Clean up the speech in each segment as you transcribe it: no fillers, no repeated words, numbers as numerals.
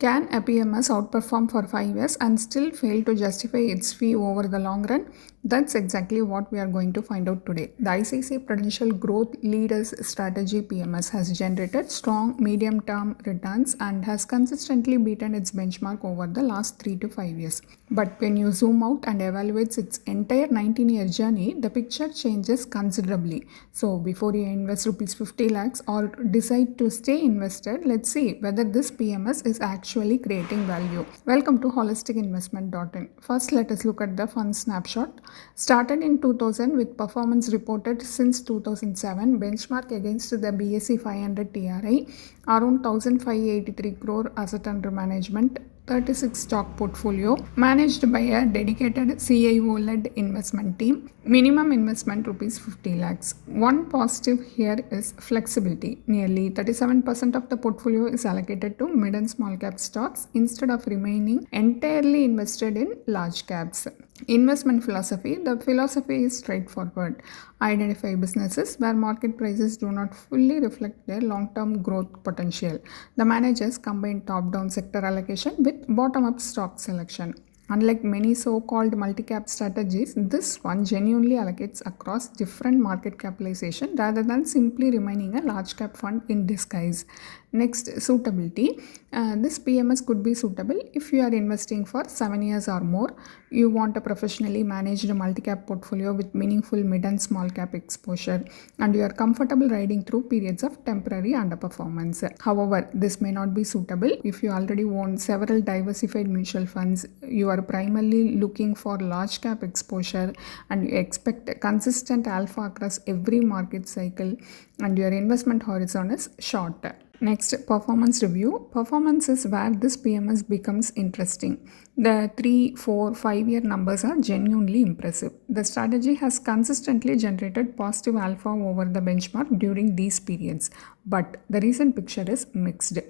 Can a PMS outperform for 5 years and still fail to justify its fee over the long run? That's exactly what we are going to find out today. The ICICI Prudential Growth Leaders Strategy PMS has generated strong medium term returns and has consistently beaten its benchmark over the last 3 to 5 years. But when you zoom out and evaluate its entire 19-year journey, the picture changes considerably. So before you invest rupees 50 lakhs or decide to stay invested, let's see whether this PMS is actually creating value. Welcome to holisticinvestment.in. First, let us look at the fund snapshot. Started in 2000 with performance reported since 2007, benchmark against the BSE 500 TRI, around 1583 crore asset under management, 36 stock portfolio managed by a dedicated CIO-led investment team. Minimum investment rupees 50 lakhs. One positive here is flexibility. Nearly 37% of the portfolio is allocated to mid and small cap stocks instead of remaining entirely invested in large caps. Investment philosophy. The philosophy is straightforward. Identify businesses where market prices do not fully reflect their long-term growth potential. The managers combine top-down sector allocation with bottom-up stock selection. Unlike many so-called multi-cap strategies, this one genuinely allocates across different market capitalization rather than simply remaining a large cap fund in disguise. Next, suitability. This PMS could be suitable if you are investing for 7 years or more. You want a professionally managed multi-cap portfolio with meaningful mid and small cap exposure, and you are comfortable riding through periods of temporary underperformance. However, this may not be suitable if you already own several diversified mutual funds, you are primarily looking for large cap exposure, and you expect consistent alpha across every market cycle, and your investment horizon is short. Next, performance review. Performance is where this PMS becomes interesting. The 3, 4, 5 year numbers are genuinely impressive. The strategy has consistently generated positive alpha over the benchmark during these periods, but the recent picture is mixed.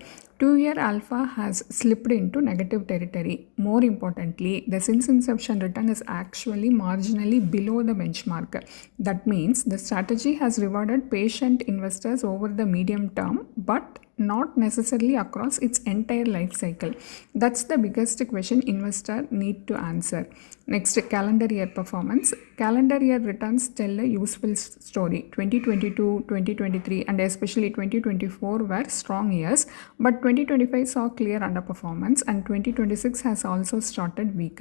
2-year alpha has slipped into negative territory. More importantly, the since inception return is actually marginally below the benchmark. That means the strategy has rewarded patient investors over the medium term, but not necessarily across its entire life cycle. That's the biggest question investor need to answer. Next, calendar year performance. Calendar year returns tell a useful story. 2022, 2023 and especially 2024 were strong years, but 2025 saw clear underperformance and 2026 has also started weak.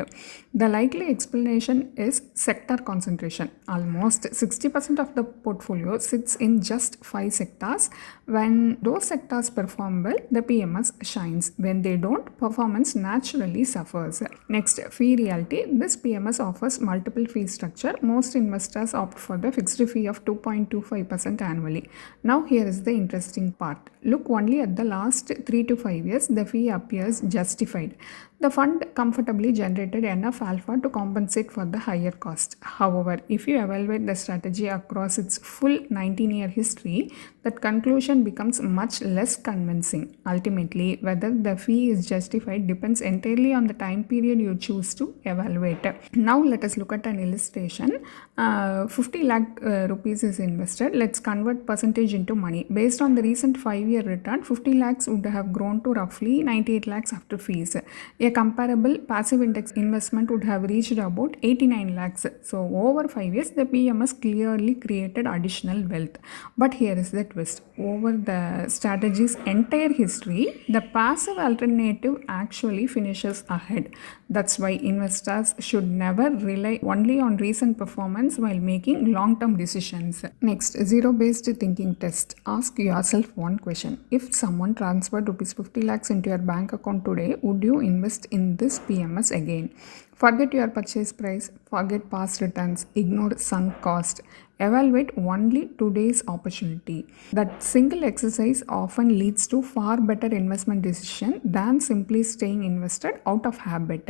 The likely explanation is sector concentration. Almost 60% of the portfolio sits in just 5 sectors. When those sectors perform well, the PMS shines. When they don't, performance naturally suffers. Next, fee reality. This PMS offers multiple fee structure. Most investors opt for the fixed fee of 2.25% annually. Now here is the interesting part. Look only at the last 3 to 5 years, the fee appears justified. The fund comfortably generated enough alpha to compensate for the higher cost. However, if you evaluate the strategy across its full 19-year history, that conclusion becomes much less convincing. Ultimately, whether the fee is justified depends entirely on the time period you choose to evaluate. Now let us look at an illustration. 50 lakh rupees is invested. Let's convert percentage into money. Based on the recent 5-year return, 50 lakhs would have grown to roughly 98 lakhs after fees. A comparable passive index investment would have reached about 89 lakhs. So over 5 years, the PMS clearly created additional wealth. But here is the twist. Over the strategy's entire history, the passive alternative actually finishes ahead. That's why investors should never rely only on recent performance while making long-term decisions. Next, zero-based thinking test. Ask yourself one question. If someone transferred rupees 50 lakhs into your bank account today, would you invest in this PMS again? Forget your purchase price, forget past returns, ignore sunk cost. Evaluate only today's opportunity. That single exercise often leads to far better investment decision than simply staying invested out of habit.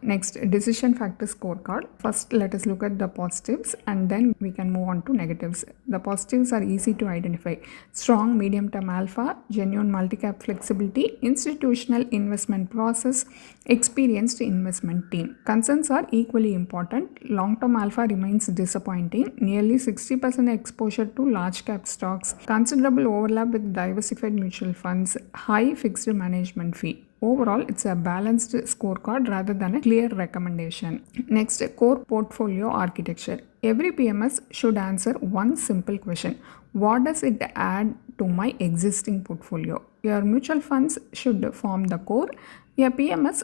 Next, decision factor scorecard. First, let us look at the positives and then we can move on to negatives. The positives are easy to identify. Strong medium-term alpha, genuine multi-cap flexibility, institutional investment process, experienced investment team. Concerns are equally important. Long-term alpha remains disappointing. Nearly 60% exposure to large cap stocks, considerable overlap with diversified mutual funds, high fixed management fee. Overall, it's a balanced scorecard rather than a clear recommendation. Next, core portfolio architecture. Every PMS should answer one simple question: what does it add to my existing portfolio? Your mutual funds should form the core. A PMS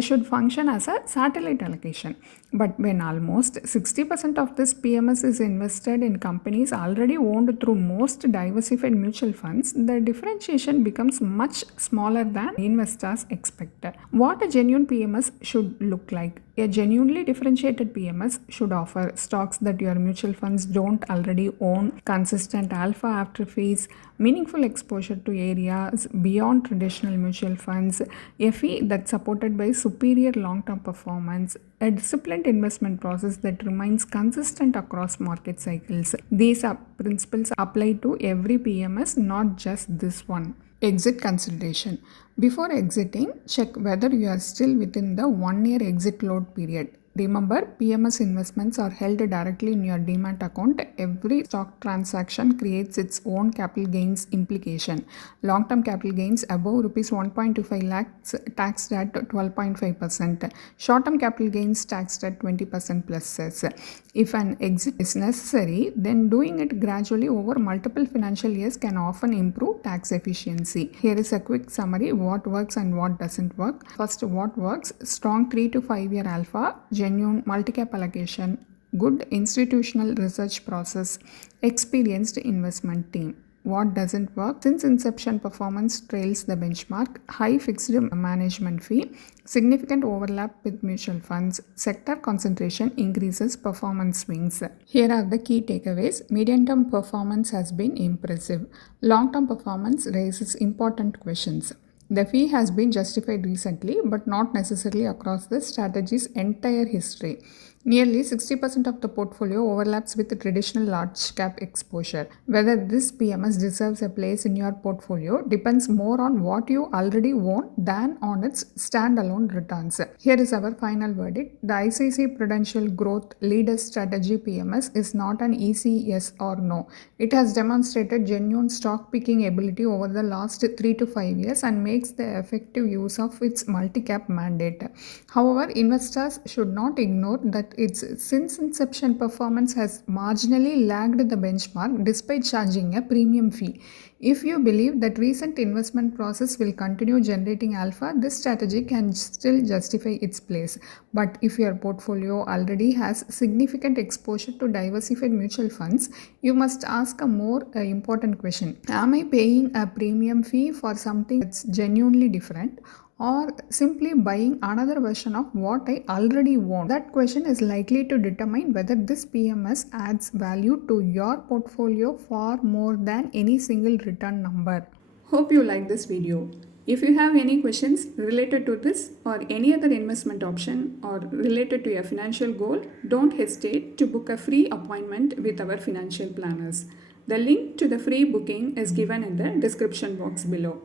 should function as a satellite allocation. But when almost 60% of this PMS is invested in companies already owned through most diversified mutual funds, the differentiation becomes much smaller than investors expect. What a genuine PMS should look like. A genuinely differentiated PMS should offer stocks that your mutual funds don't already own, consistent alpha after fees, meaningful exposure to areas beyond traditional mutual funds, a fee that's supported by superior long-term performance, a disciplined investment process that remains consistent across market cycles. These principles apply to every PMS, not just this one. Exit consideration. Before exiting, check whether you are still within the 1 year exit load period. Remember, PMS investments are held directly in your demat account. Every stock transaction creates its own capital gains implication. Long-term capital gains above Rs 1.25 lakhs taxed at 12.5%. Short-term capital gains taxed at 20% plus cess. If an exit is necessary, then doing it gradually over multiple financial years can often improve tax efficiency. Here is a quick summary: what works and what doesn't work. First, what works: strong 3 to 5 year alpha, genuine multi-cap allocation, good institutional research process, experienced investment team. What doesn't work? Since inception, performance trails the benchmark, high fixed management fee, significant overlap with mutual funds, sector concentration increases performance swings. Here are the key takeaways. Medium-term performance has been impressive. Long-term performance raises important questions. The fee has been justified recently, but not necessarily across the strategy's entire history. Nearly 60% of the portfolio overlaps with the traditional large cap exposure. Whether this PMS deserves a place in your portfolio depends more on what you already own than on its standalone returns. Here is our final verdict. The ICICI Prudential Growth Leader Strategy PMS is not an easy yes or no. It has demonstrated genuine stock picking ability over the last 3 to 5 years and makes the effective use of its multi-cap mandate. However, investors should not ignore that its since inception performance has marginally lagged the benchmark despite charging a premium fee. If you believe that recent investment process will continue generating alpha, this strategy can still justify its place. But if your portfolio already has significant exposure to diversified mutual funds, you must ask a more important question: am I paying a premium fee for something that's genuinely different, or simply buying another version of what I already want? That question is likely to determine whether this PMS adds value to your portfolio far more than any single return number. Hope you like this video. If you have any questions related to this or any other investment option or related to your financial goal, don't hesitate to book a free appointment with our financial planners. The link to the free booking is given in the description box below.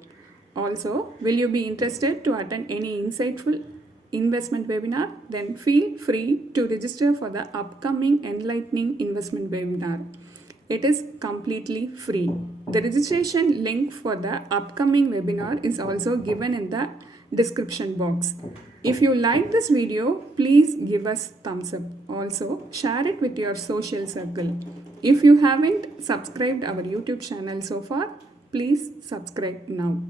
Also, will you be interested to attend any insightful investment webinar? Then feel free to register for the upcoming enlightening investment webinar. It is completely free. The registration link for the upcoming webinar is also given in the description box. If you like this video, please give us thumbs up. Also, share it with your social circle. If you haven't subscribed our YouTube channel so far, please subscribe now.